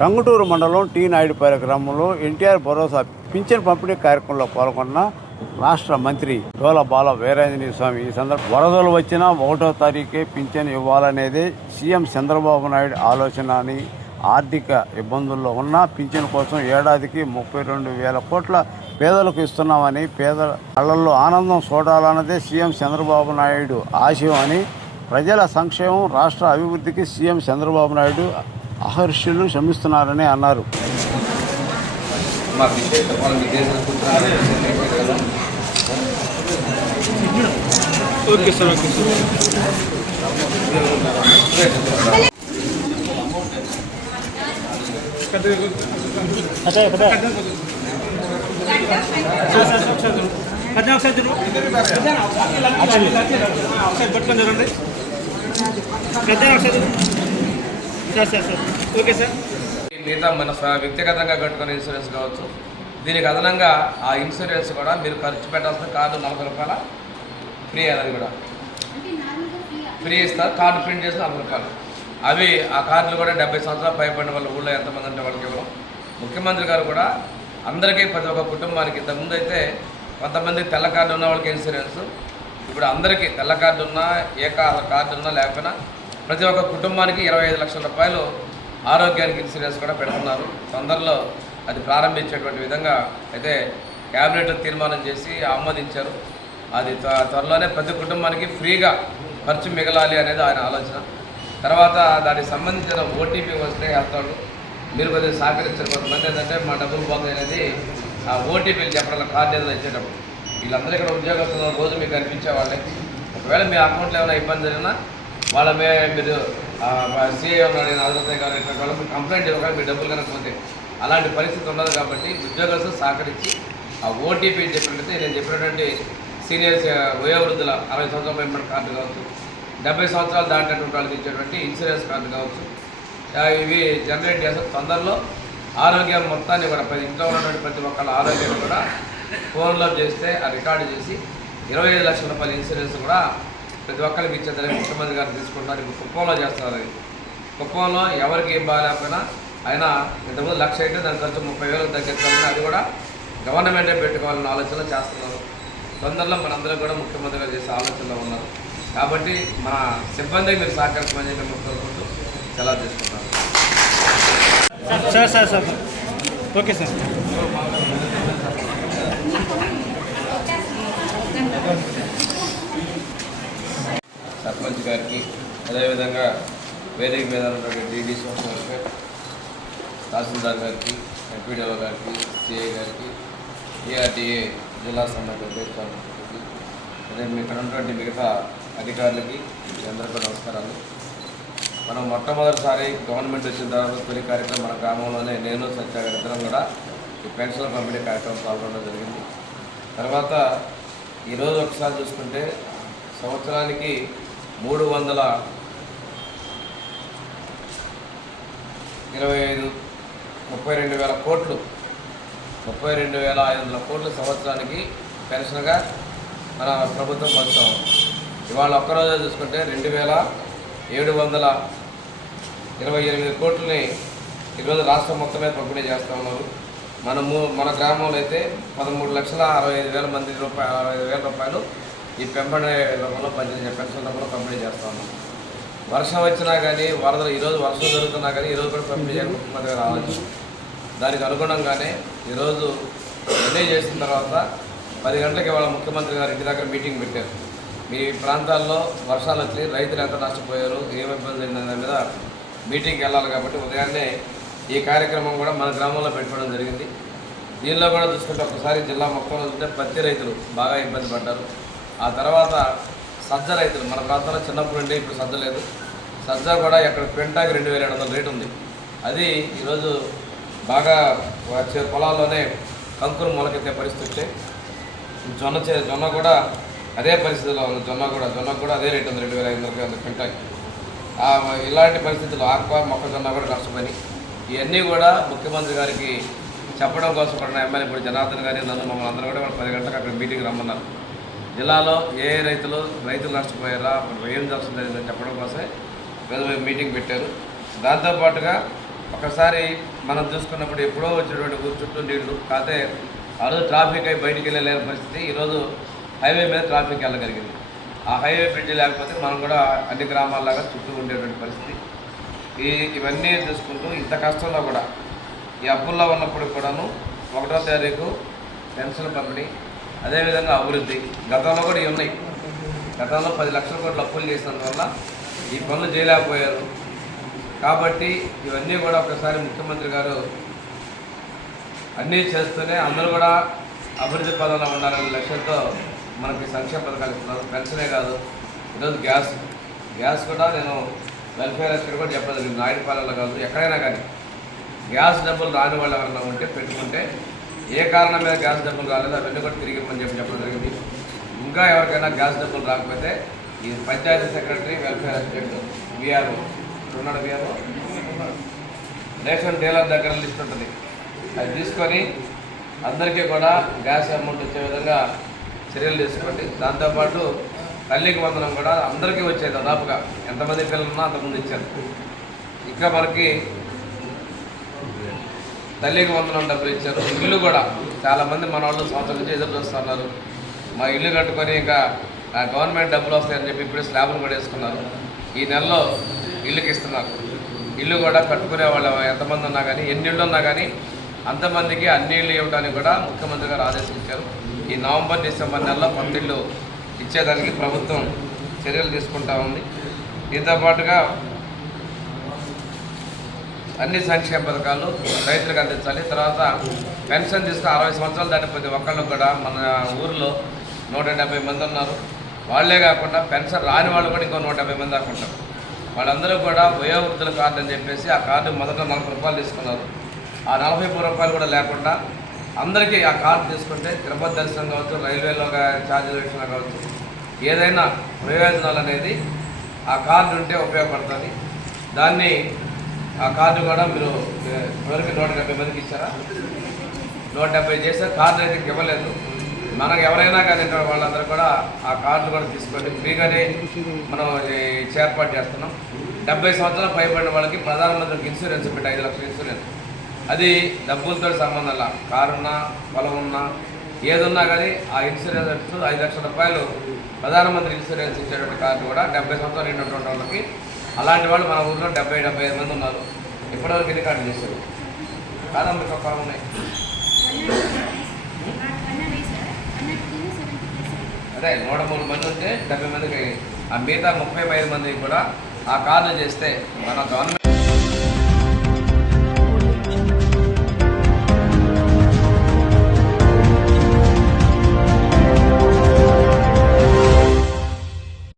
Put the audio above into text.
టంగుటూరు మండలం టీ నాయుడుపేట గ్రామంలో ఎన్టీఆర్ భరోసా పింఛన్ పంపిణీ కార్యక్రమంలో పాల్గొన్న రాష్ట్ర మంత్రి డోల బాల వీరాంజనేయ స్వామి. ఈ సందర్భ వరదలు వచ్చినా ఒకటో తారీఖే పింఛన్ ఇవ్వాలనేదే సీఎం చంద్రబాబు నాయుడు ఆలోచన అని ఆర్థిక ఇబ్బందుల్లో ఉన్న పింఛన్ కోసం ఏడాదికి ముప్పై రెండు వేల కోట్ల పేదలకు ఇస్తున్నామని పేదల కళ్ళల్లో ఆనందం చూడాలన్నదే సీఎం చంద్రబాబు నాయుడు ఆశయం అని ప్రజల సంక్షేమం రాష్ట్ర అభివృద్ధికి సీఎం చంద్రబాబు నాయుడు అహర్షులు శ్రమిస్తున్నారని అన్నారు. Okay sir okay sir. పట్టుకొని చూడండి చూడు. Sir sir sir. Okay sir. మిగతా మన వ్యక్తిగతంగా కట్టుకునే ఇన్సూరెన్స్ కావచ్చు. దీనికి అదనంగా ఆ ఇన్సూరెన్స్ కూడా మీరు ఖర్చు పెట్టాల్సిన కార్డు నలభై రూపాయల ఫ్రీ అది కూడా. ఫ్రీ ఇస్తారు కార్డు ప్రింట్ చేసి నలభై రూపాయలు. అవి ఆ కార్డులు కూడా డెబ్బై సంవత్సరాలు పైబడిన వాళ్ళ ఊళ్ళో ఎంతమంది ఉంటే వాళ్ళకి ఇవ్వడం. ముఖ్యమంత్రి గారు కూడా అందరికీ ప్రతి ఒక్క కుటుంబానికి ఇంతకుముందు అయితే కొంతమంది తెల్ల కార్డు ఉన్న వాళ్ళకి ఇన్సూరెన్స్. ఇప్పుడు అందరికీ తెల్ల కార్డు ఉన్నా ఏ కార్డు ఉన్నా లేకపోయినా ప్రతి ఒక్క కుటుంబానికి ఇరవై ఐదు లక్షల రూపాయలు ఆరోగ్యానికి ఇన్సూరెన్స్ కూడా పెడుతున్నారు. తొందరలో అది ప్రారంభించేటువంటి విధంగా అయితే క్యాబినెట్ తీర్మానం చేసి ఆమోదించారు. అది త్వరలోనే ప్రతి కుటుంబానికి ఫ్రీగా ఖర్చు మిగలాలి అనేది ఆయన ఆలోచన. తర్వాత దానికి సంబంధించిన ఓటీపీ వస్తే వెళ్తాడు మీరు కొద్దిగా సహకరించారు కొంతమంది ఏంటంటే మా డబ్బులు పోతాయి అనేది ఆ ఓటీపీలు చెప్పడం కార్డు ఏదైనా ఇచ్చేటప్పుడు. వీళ్ళందరూ ఇక్కడ ఉద్యోగస్తున్న రోజు మీకు కనిపించే వాళ్ళే. ఒకవేళ మీ అకౌంట్లో ఏమైనా ఇబ్బంది జరిగినా వాళ్ళ మే మీరు సీఏ ఉన్నాడు నేను గారు ఇట్లా వాళ్ళు కంప్లైంట్ ఇవ్వగా మీ డబ్బులు కనుకపోతే అలాంటి పరిస్థితి ఉండదు కాబట్టి ఉద్యోగస్తులు సహకరించి ఆ ఓటీపీ చెప్పినట్టయితే నేను చెప్పినటువంటి సీనియర్స్ వయోవృద్ధుల అరవై సంవత్సరాల మెంబర్ కార్డు కావచ్చు డెబ్బై సంవత్సరాలు దాటినటువంటి వాళ్ళకి ఇచ్చేటువంటి ఇన్సూరెన్స్ కార్డు కావచ్చు. ఇవి జనరేట్ చేస్తే తొందరలో ఆరోగ్యం మొత్తాన్ని కూడా ప్రతి ఇంట్లో ఉన్నటువంటి ప్రతి ఒక్కళ్ళ ఆరోగ్యం కూడా ఫోన్లో చేస్తే ఆ రికార్డు చేసి ఇరవై ఐదు లక్షల రూపాయల ఇన్సూరెన్స్ కూడా ప్రతి ఒక్కరికి ఇచ్చేదని ముఖ్యమంత్రి గారు తీసుకుంటున్నారు ఇప్పుడు కుప్పంలో చేస్తున్నారు అది. కుప్పంలో ఎవరికి ఏం బాగాలేకపోయినా ఆయన ఇంతకుముందు లక్ష అయితే దాని ఖర్చు ముప్పై వేలకు తగ్గించాలని అది కూడా గవర్నమెంటే పెట్టుకోవాలని ఆలోచన చేస్తున్నారు. తొందరలో మనందరం కూడా ముఖ్యమంత్రి గారు చేసే ఆలోచనలో ఉన్నారు. కాబట్టి మన సిబ్బందికి మీరు సహకరించమని చెప్పి ముఖ్యమంత్రి సెలవు తీసుకుంటారు sir sir sir. Okay sir. Sarpanch గారికి అదేవిధంగా వేదిక మీద ఉన్నటువంటి డీడీ సోషల్ వెల్ఫేర్ తహసీల్దార్ గారికి ఎంపీడీఓ గారికి సిఐ గారికి ఏఆర్టీఏ జిల్లా సంబంధిత అధ్యక్షులకి అదే ఇక్కడ ఉన్నటువంటి మిగతా అధికారులకి అందరికీ నమస్కారాలు. మనం మొట్టమొదటిసారి గవర్నమెంట్ వచ్చిన తర్వాత తొలి కార్యక్రమం మన గ్రామంలోనే నేను సత్య ఇద్దరం కూడా ఈ పెన్షన్ పంపిణీ కార్యక్రమం పాల్గొనడం జరిగింది. తర్వాత ఈరోజు ఒకసారి చూసుకుంటే సంవత్సరానికి మూడు వందల ఇరవై ఐదు ముప్పై రెండు వేల కోట్లు. ముప్పై రెండు వేల ఐదు వందల కోట్ల సంవత్సరానికి పెన్షన్గా మన ప్రభుత్వం పంచుతాం ఇవాళ ఒక్కరోజు చూసుకుంటే రెండు వేల ఏడు వందల ఇరవై ఎనిమిది కోట్లని ఈరోజు రాష్ట్రం మొత్తమే పంపిణీ చేస్తూ ఉన్నారు. మనము మన గ్రామంలో అయితే పదమూడు లక్షల అరవై ఐదు వేల మంది రూపాయలు అరవై ఐదు వేల రూపాయలు ఈ పెంపడే రంగంలో పంపిణీ పెన్షన్ రంగంలో పంపిణీ చేస్తాము. ఉన్నాం వర్షం వచ్చినా కానీ వరదలు ఈరోజు వర్షం జరుగుతున్నా కానీ ఈరోజు కూడా పంపిణీ చేయాలి. ముఖ్యమంత్రి రావచ్చు దానికి అనుగుణంగానే ఈరోజు నిర్ణయం చేసిన తర్వాత పది గంటలకి వాళ్ళ ముఖ్యమంత్రి గారు ఇంటి దగ్గర మీటింగ్ పెట్టారు. మీ ప్రాంతాల్లో వర్షాలు వచ్చి రైతులు ఎంత నష్టపోయారు ఏం ఇబ్బంది అయింది దాని మీద మీటింగ్కి వెళ్ళాలి కాబట్టి ఉదయాన్నే ఈ కార్యక్రమం కూడా మన గ్రామంలో పెట్టుకోవడం జరిగింది. దీనిలో కూడా చూసుకుంటే ఒకసారి జిల్లా మొత్తంలో చూస్తే పత్తి రైతులు బాగా ఇబ్బంది పడ్డారు. ఆ తర్వాత సజ్జ రైతులు మన ప్రాంతంలో చిన్నప్పుడు ఉండే ఇప్పుడు సజ్జ లేదు. సజ్జ కూడా ఇక్కడ క్వింటాకి రెండు వేల ఏడు వందల రేటు ఉంది. అది ఈరోజు బాగా వచ్చే పొలాల్లోనే కంకులు మొలకెత్తే పరిస్థితి వచ్చాయి జొన్న చే జొన్న కూడా అదే పరిస్థితిలో ఉంది. జొన్న కూడా జొన్న కూడా అదే రేటు ఉంది రెండు వేల ఐదు వందల క్వింటాకి ఇలాంటి పరిస్థితులు ఆక్వా మొక్కజొన్న కూడా నష్టపోయి ఇవన్నీ కూడా ముఖ్యమంత్రి గారికి చెప్పడం కోసం కూడా ఎమ్మెల్యే ఇప్పుడు జనార్దన్ గారి నన్ను మమ్మల్ని అందరూ కూడా పది గంటలకు అక్కడ మీటింగ్ రమ్మన్నారు. జిల్లాలో ఏ ఏ రైతులు రైతులు నష్టపోయారా మరి ఏం జరుగుతుంది చెప్పడం కోసమే పెద్ద మీటింగ్ పెట్టారు. దాంతోపాటుగా ఒకసారి మనం చూసుకున్నప్పుడు ఎప్పుడో వచ్చినటువంటి ఊరు చుట్టూ నీళ్ళు కాకపోతే ఆ రోజు ట్రాఫిక్ అయి బయటికి వెళ్ళలేని పరిస్థితి. ఈరోజు హైవే మీద ట్రాఫిక్ వెళ్ళగలిగింది. ఆ హైవే బ్రిడ్జ్ లేకపోతే మనం కూడా అన్ని గ్రామాల్లాగా చుట్టూ ఉండేటువంటి పరిస్థితి. ఈ ఇవన్నీ చూసుకుంటూ ఇంత కష్టంలో కూడా ఈ అప్పుల్లో ఉన్నప్పుడు కూడాను ఒకటో తారీఖు పెన్షన్ పంపిణీ అదేవిధంగా అభివృద్ధి. గతంలో కూడా ఇవి ఉన్నాయి. గతంలో పది లక్షల కోట్ల అప్పులు చేసినందువల్ల ఈ పనులు చేయలేకపోయారు. కాబట్టి ఇవన్నీ కూడా ఒకసారి ముఖ్యమంత్రి గారు అన్నీ చేస్తూనే అందరూ కూడా అభివృద్ధి పదంలో ఉండాలనే లక్ష్యంతో మనకి సంక్షేమ పథకాలు ఇస్తున్నారు. పెన్షనే కాదు ఈరోజు గ్యాస్. గ్యాస్ కూడా నేను వెల్ఫేర్ అసెట్ కూడా చెప్పలేదు జరిగింది నాయుడుపాలెంలో కాదు ఎక్కడైనా కానీ. గ్యాస్ డబ్బులు రాని వాళ్ళు ఎవరైనా ఉంటే పెట్టుకుంటే ఏ కారణం మీద గ్యాస్ డబ్బులు రాలేదు అవన్నీ కూడా తిరిగి ఇవ్వమని చెప్పి చెప్పడం జరిగింది. ఇంకా ఎవరికైనా గ్యాస్ డబ్బులు రాకపోతే ఈ panchayat secretary welfare assistant VRO ఉన్నాడు విఆర్ఓ రేషన్ డీలర్ దగ్గర లిస్ట్ ఉంటుంది. అది తీసుకొని అందరికీ కూడా గ్యాస్ అమౌంట్ వచ్చే విధంగా చర్యలు తీసుకోండి. దాంతోపాటు తల్లికి వందనం కూడా అందరికీ వచ్చేది దాదాపుగా ఎంతమంది పిల్లలున్నా అంతమంది ఇచ్చారు. ఇంకా మనకి తల్లికి వందనం డబ్బులు ఇచ్చారు. ఇల్లు కూడా చాలామంది మన వాళ్ళు సంవత్సరం నుంచి ఎదురు చూస్తున్నారు మా ఇల్లు కట్టుకొని ఇంకా ఆ గవర్నమెంట్ డబ్బులు వస్తాయని చెప్పి ఇప్పుడు స్లాబులు కూడా వేసుకున్నారు. ఈ నెలలో ఇల్లుకి ఇస్తున్నారు. ఇల్లు కూడా కట్టుకునే వాళ్ళు ఎంతమంది ఉన్నా కానీ ఎన్ని ఇళ్ళు ఉన్నా కానీ అంతమందికి అన్ని ఇళ్ళు ఇవ్వడానికి కూడా ముఖ్యమంత్రి గారు ఆదేశించారు. ఈ నవంబర్ డిసెంబర్ నెలలో కొత్త ఇల్లు ఇచ్చేదానికి ప్రభుత్వం చర్యలు తీసుకుంటా ఉంది. దీంతో పాటుగా అన్ని సంక్షేమ పథకాలు రైతులకు అందించాలి. తర్వాత పెన్షన్ తీసుకుని అరవై సంవత్సరాలు దాటిపోతే ప్రతి ఒక్కళ్ళు కూడా మన ఊరిలో నూట డెబ్బై మంది ఉన్నారు. వాళ్ళే కాకుండా పెన్షన్ రాని వాళ్ళు కూడా ఇంకో నూట డెబ్బై మంది దాకా ఉంటారు. వాళ్ళందరూ కూడా వయోవృద్ధుల కార్డు అని చెప్పేసి ఆ కార్డు మొదట నలభై రూపాయలు తీసుకున్నారు. ఆ నలభై మూడు రూపాయలు కూడా లేకుండా అందరికీ ఆ కార్డు తీసుకుంటే తిరుపతి దర్శనం కావచ్చు రైల్వేలో ఛార్జీల విషయంలో కావచ్చు ఏదైనా ప్రయోజనాలు అనేది ఆ కార్డు ఉంటే ఉపయోగపడుతుంది. దాన్ని ఆ కార్డు కూడా మీరు ఎవరికి నూట డెబ్బై మందికి ఇచ్చారా? నూట డెబ్బై చేస్తే కార్డు అయితే ఇవ్వలేదు. మనకు ఎవరైనా కానీ వాళ్ళందరూ కూడా ఆ కార్డు కూడా తీసుకోండి. ఫ్రీగానే మనం ఏర్పాటు చేస్తున్నాం. డెబ్బై సంవత్సరాలు పైబడిన వాళ్ళకి ప్రధానమంత్రికి ఇన్సూరెన్స్ పెట్టి ఐదు లక్షల ఇన్సూరెన్స్. అది డబ్బులతో సంబంధం లా. కారు ఉన్నా పొలం ఉన్నా ఏదున్నా కానీ ఆ ఇన్సూరెన్స్ ఐదు లక్షల రూపాయలు ప్రధానమంత్రి ఇన్సూరెన్స్ ఇచ్చేటువంటి కార్డు కూడా డెబ్బై సంవత్సరాలు నిండినటువంటి వాళ్ళకి అలాంటి వాళ్ళు మన ఊళ్ళో డెబ్బై డెబ్బై ఐదు మంది ఉన్నారు. ఇప్పటివరకు ఎన్ని కార్డులు చేశారు కాదా మీకు ఒక ఉన్నాయి. అదే నూట మూడు మంది ఉంటే డెబ్బై మందికి ఆ మిగతా ముప్పై ఐదు మందికి కూడా ఆ కార్డు చేస్తే మన గవర్నమెంట్